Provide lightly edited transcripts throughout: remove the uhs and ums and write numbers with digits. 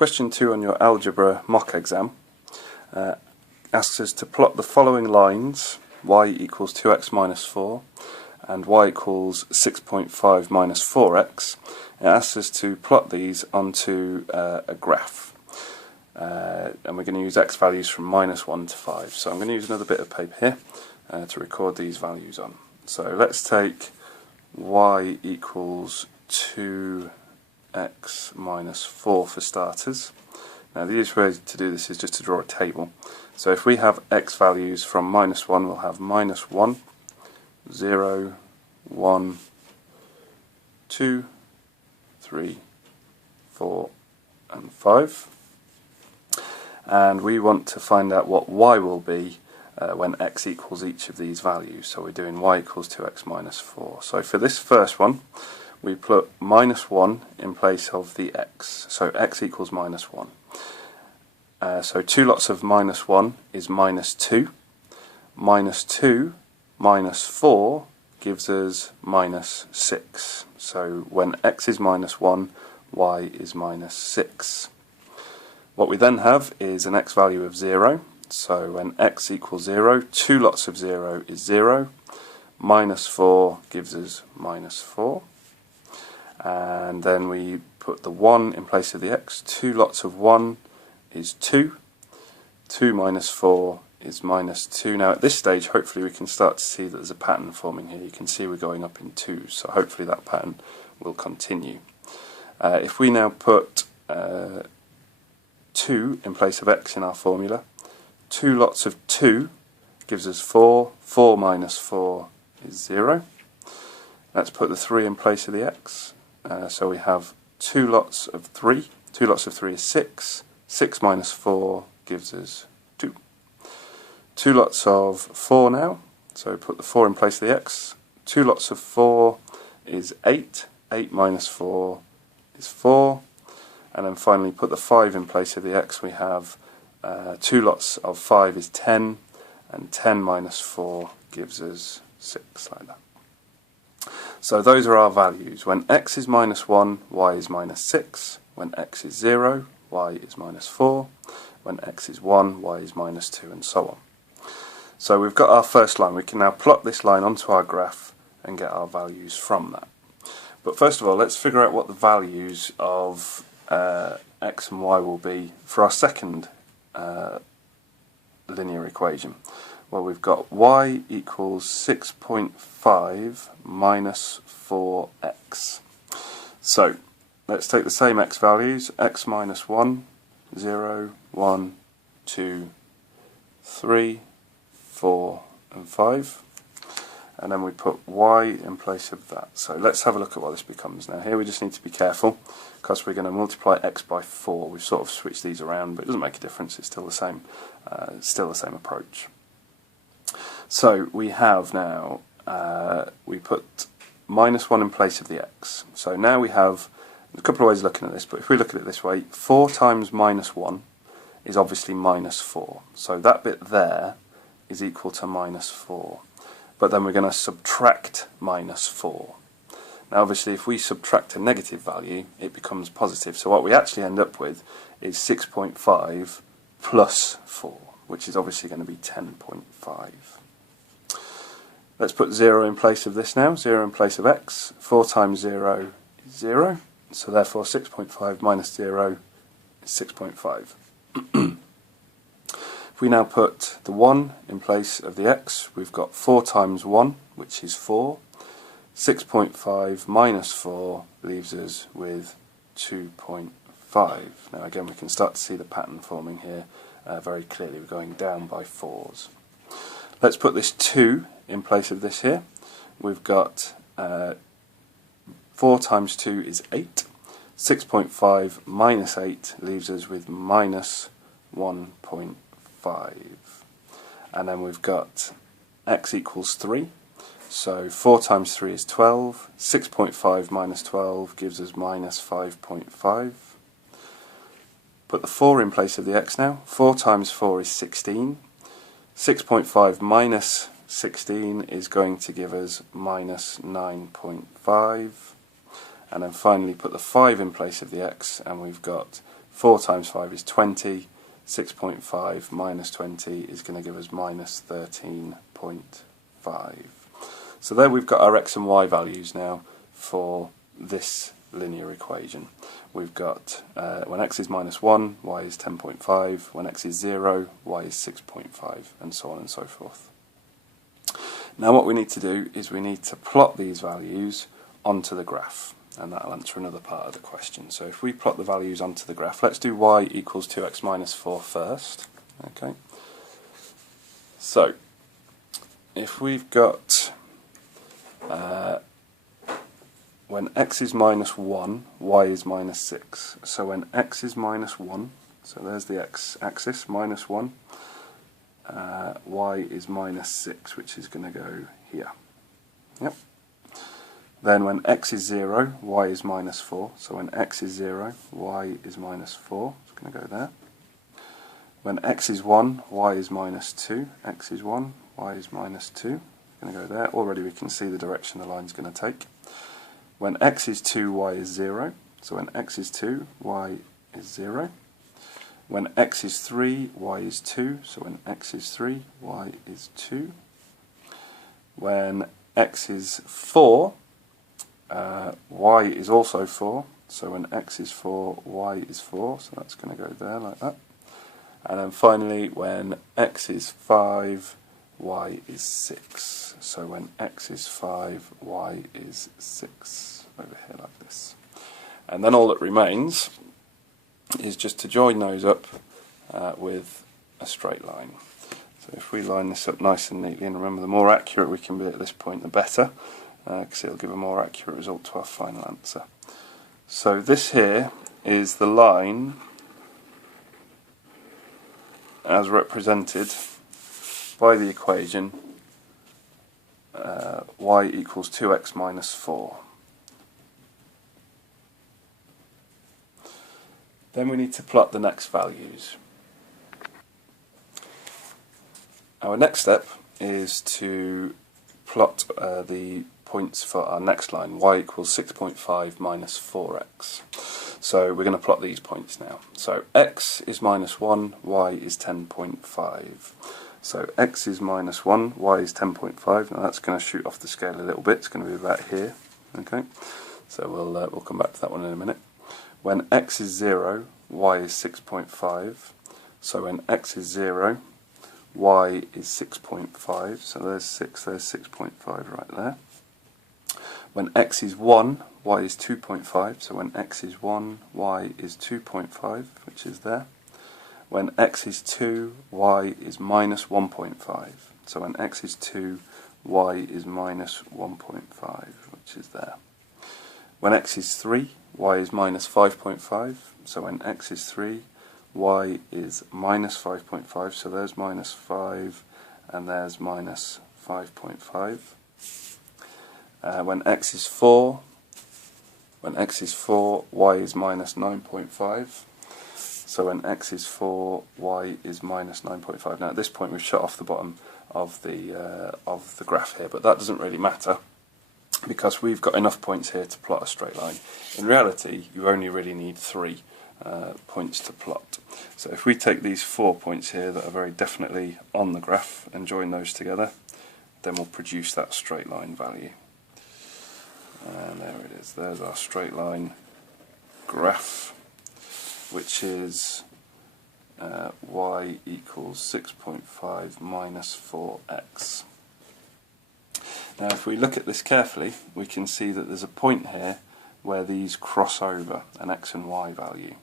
Question 2 on your algebra mock exam asks us to plot the following lines: y equals 2x minus 4 and y equals 6.5 minus 4x. It asks us to plot these onto a graph, and we're going to use x values from -1 to 5. So I'm going to use another bit of paper here to record these values on. So let's take y equals 2x minus 4 for starters. Now the easiest way to do this is just to draw a table. So if we have x values from -1, we'll have -1, 0, 1, 2, 3, 4 and 5. And we want to find out what y will be when x equals each of these values. So we're doing y equals 2x minus 4. So for this first one, we put -1 in place of the x. So x equals -1. So two lots of -1 is -2. -2 minus 4 gives us -6. So when x is -1, y is -6. What we then have is an x value of 0. So when x equals 0, two lots of 0 is 0. -4 gives us -4. And then we put the 1 in place of the x. Two lots of 1 is 2. 2 minus 4 is -2. Now at this stage, hopefully we can start to see that there's a pattern forming here. You can see we're going up in 2s, so hopefully that pattern will continue. If we now put 2 in place of x in our formula, two lots of 2 gives us 4. 4 minus 4 is 0. Let's put the 3 in place of the x. So we have two lots of 3. Two lots of 3 is 6. 6 minus 4 gives us 2. Two lots of 4 now. So put the 4 in place of the x. Two lots of 4 is 8. 8 minus 4 is 4. And then finally put the 5 in place of the x. We have two lots of 5 is 10. And 10 minus 4 gives us 6, like that. So those are our values. When x is -1, y is -6. When x is 0, y is -4. When x is 1, y is -2, and so on. So we've got our first line. We can now plot this line onto our graph and get our values from that. But first of all, let's figure out what the values of x and y will be for our second linear equation. Well, we've got y equals 6.5 minus 4x. So let's take the same x values: x minus 1, 0, 1, 2, 3, 4 and 5, and then we put y in place of that. So let's have a look at what this becomes. Now here we just need to be careful because we're going to multiply x by 4. We've sort of switched these around, but it doesn't make a difference. It's still the same approach. So we have now we put -1 in place of the x. So now we have a couple of ways of looking at this, but if we look at it this way, 4 times -1 is obviously -4. So that bit there is equal to -4. But then we're going to subtract -4. Now obviously if we subtract a negative value, it becomes positive. So what we actually end up with is 6.5 plus 4, which is obviously going to be 10.5. Let's put 0 in place of this now. 0 in place of x. 4 times 0 is 0. So therefore 6.5 minus 0 is 6.5. If we now put the 1 in place of the x, we've got 4 times 1, which is 4. 6.5 minus 4 leaves us with 2.5. Now again, we can start to see the pattern forming here very clearly. We're going down by 4s. Let's put this 2 in place of this here. We've got 4 times 2 is 8. 6.5 minus 8 leaves us with minus 1.5. And then we've got x equals 3. So 4 times 3 is 12. 6.5 minus 12 gives us minus 5.5. Put the 4 in place of the x now. 4 times 4 is 16. 6.5 minus 16 is going to give us minus 9.5. And then finally put the 5 in place of the x, and we've got 4 times 5 is 20, 6.5 minus 20 is going to give us minus 13.5. So there we've got our x and y values now for this linear equation. We've got when x is minus 1, y is 10.5, when x is 0, y is 6.5, and so on and so forth. Now what we need to do is we need to plot these values onto the graph, and that'll answer another part of the question. So if we plot the values onto the graph, let's do y equals 2x minus 4 first. Okay. So if we've got when x is minus 1, y is minus 6. So when x is minus 1, so there's the x-axis, minus 1, y is minus 6, which is going to go here. Yep. Then when x is 0, y is minus 4. So when x is 0, y is minus 4. It's going to go there. When x is 1, y is minus 2. X is 1, y is minus 2. It's going to go there. Already we can see the direction the line's going to take. When x is 2, y is 0. So when x is 2, y is 0. When x is 3, y is 2. So when x is 3, y is 2. When x is 4, y is also 4. So when x is 4, y is 4. So that's going to go there like that. And then finally, when x is 5, y is 6. So when x is 5, y is 6, over here like this. And then all that remains is just to join those up with a straight line. So if we line this up nice and neatly, and remember the more accurate we can be at this point the better, because it'll give a more accurate result to our final answer. So this here is the line as represented by the equation y equals 2x minus 4. Then we need to plot the next values. Our next step is to plot the points for our next line, y equals 6.5 minus 4x. So we're going to plot these points now. So x is minus 1, y is 10.5. So x is minus 1, y is 10.5. Now that's going to shoot off the scale a little bit. It's going to be about here. Okay. So we'll come back to that one in a minute. When x is 0, y is 6.5. So when x is 0, y is 6.5. So there's 6, there's 6.5 right there. When x is 1, y is 2.5. So when x is 1, y is 2.5, which is there. When x is 2, y is minus 1.5. So when x is 2, y is minus 1.5, which is there. When x is 3, y is minus 5.5. So when x is 3, y is minus 5.5. So there's minus 5, and there's minus 5.5. When x is 4, y is minus 9.5. So when x is 4, y is minus 9.5. Now at this point we've shut off the bottom of the graph here, but that doesn't really matter because we've got enough points here to plot a straight line. In reality, you only really need 3 points to plot. So if we take these 4 points here that are very definitely on the graph and join those together, then we'll produce that straight line value. And there it is. There's our straight line graph, which is y equals 6.5 minus 4x. Now if we look at this carefully, we can see that there's a point here where these cross over, an x and y value.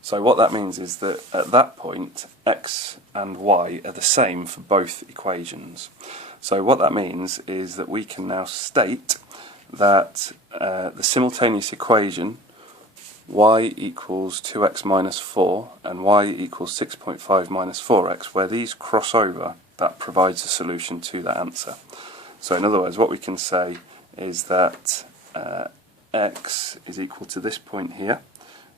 So what that means is that at that point, x and y are the same for both equations. So what that means is that we can now state that the simultaneous equation y equals 2x minus 4 and y equals 6.5 minus 4x, where these cross over, that provides a solution to that answer. So in other words, what we can say is that x is equal to this point here,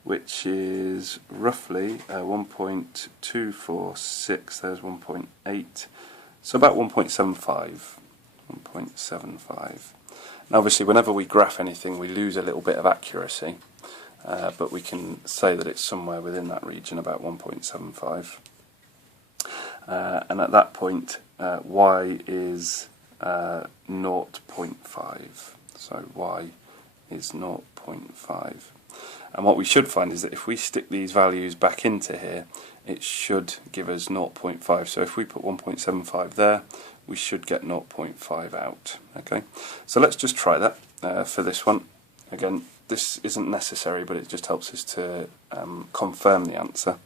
which is roughly 1.246, there's 1.8, so about 1.75. Now obviously whenever we graph anything we lose a little bit of accuracy, but we can say that it's somewhere within that region, about 1.75. And at that point, y is 0.5. So y is 0.5. And what we should find is that if we stick these values back into here, it should give us 0.5. So if we put 1.75 there, we should get 0.5 out. Okay, so let's just try that for this one. Again, this isn't necessary, but it just helps us to confirm the answer.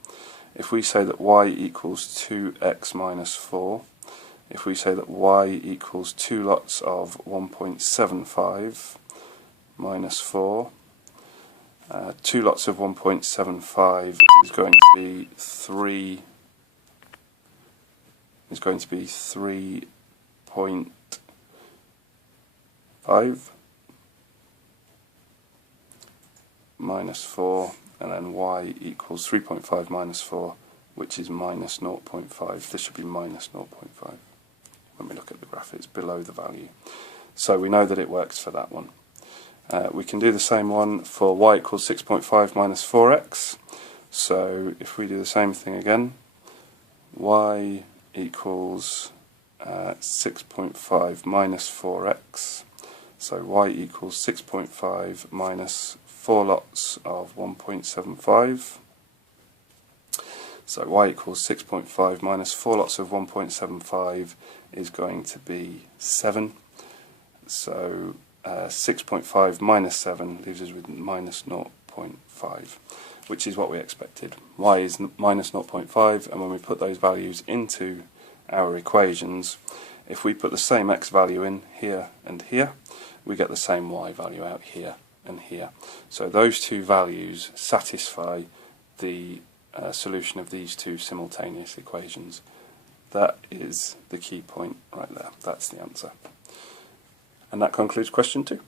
If we say that y equals 2x minus 4, if we say that y equals 2 lots of 1.75 minus 4, 2 lots of 1.75 is going to be 3 3.5 minus 4, and then y equals 3.5 minus 4, which is minus 0.5. This should be minus 0.5. When we look at the graph, it's below the value. So we know that it works for that one. We can do the same one for y equals 6.5 minus 4x. So if we do the same thing again, y equals 6.5 minus 4x. So y equals 6.5 minus 4 lots of 1.75. So y equals 6.5 minus 4 lots of 1.75 is going to be 7. So 6.5 minus 7 leaves us with minus 0.5, which is what we expected. Y is minus 0.5, and when we put those values into our equations, if we put the same x value in here and here, we get the same y value out here and here. So those two values satisfy the solution of these two simultaneous equations. That is the key point right there. That's the answer. And that concludes question 2.